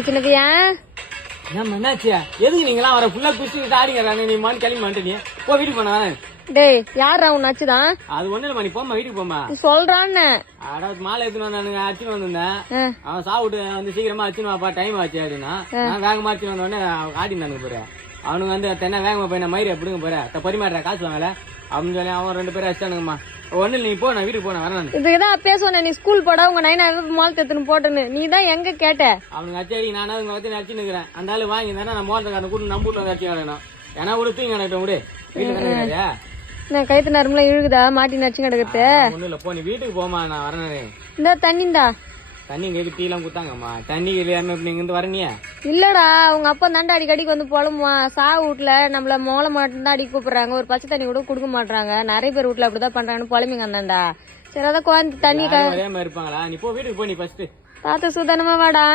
சின்னப்பியா ஏன் என்னாச்சியா எதுக்கு நீங்களாம் வர ஃபுல்லா குடிச்சு ஆடிங்க நீ மான் கிளம்பி மாட்டேன் போ வீட்டுக்கு போனா டேய் யாரா உன் அச்சுதான் அது ஒண்ணு இல்ல நீ போமா வீட்டுக்கு போமா சொல்றான்னு அதாவது மாலை எடுத்துன்னு வந்தானுங்க அச்சுன்னு வந்திருந்தேன் அவன் சாப்பிட்டு வந்து சீக்கிரமா அச்சுன்னு வாப்பா டைம் ஆச்சு அப்படின்னா நான் வேகமா அச்சுன்னு வந்த உடனே ஆடினானுங்க போறேன் அவனுக்கு வந்து தென்ன வேகமா போய் நான் மயிரை பிடுங்க போறேன் பரிமாடுற காசு வாங்கல அப்படின்னு சொல்லி அவன் 2 பேரும் அடிச்சானுங்கம்மா ஒண்ணு நீ போ நான் வீட்டுக்கு போனேன் வரேன் இதுக்குதான் பேசுவேன் நீ ஸ்கூல் போட உங்க 9 மால் தெத்துன்னு போட்டுன்னு நீ தான் எங்க கேட்ட அவனுக்கு அச்சடி நானும் அவங்க வந்து அடிச்சுன்னு இருக்கிறேன் அந்த ஆளு வாங்கி தானே நான் மோதக்காரன் கூட நம்பூட்டு வந்து அடிச்சு கிடக்கணும் ஏன்னா கூட தூங்கி கிடக்கட்டும் விடு வீட்டுல கிடையாது நான் கைத்து நரம்புல இழுகுதா மாட்டி நச்சு கிடக்குது ஒண்ணு இல்ல போ நீ வீட்டுக்கு போமா நான் வரேன் இந்த தண்ணிந்தா தண்ணி இங்க டீ எல்லாம் குத்தாங்கம்மா தண்ணி இல்லையான்னு நீங்க இருந்து வரணியா இல்லடா உங்க அப்பா தாண்டா அடிக்கடிக்கு வந்து புலம்புவான் வீட்டுல நம்மள மோளை மட்டும் தான் அடிக்க கூப்பிடுறாங்க ஒரு பச்சை தண்ணி கூட கொடுக்க மாட்டாங்க நிறைய பேர் வீட்டுல அப்படிதான் பண்றாங்கன்னு புலம்பிங்க அந்தாண்டா சரி அதான் கோயந்து தண்ணி ஒரே மாதிரி இருப்பாங்களா நீ போ வீட்டுக்கு போ நீ ஃபர்ஸ்ட் பார்த்து சுதானமா வாடா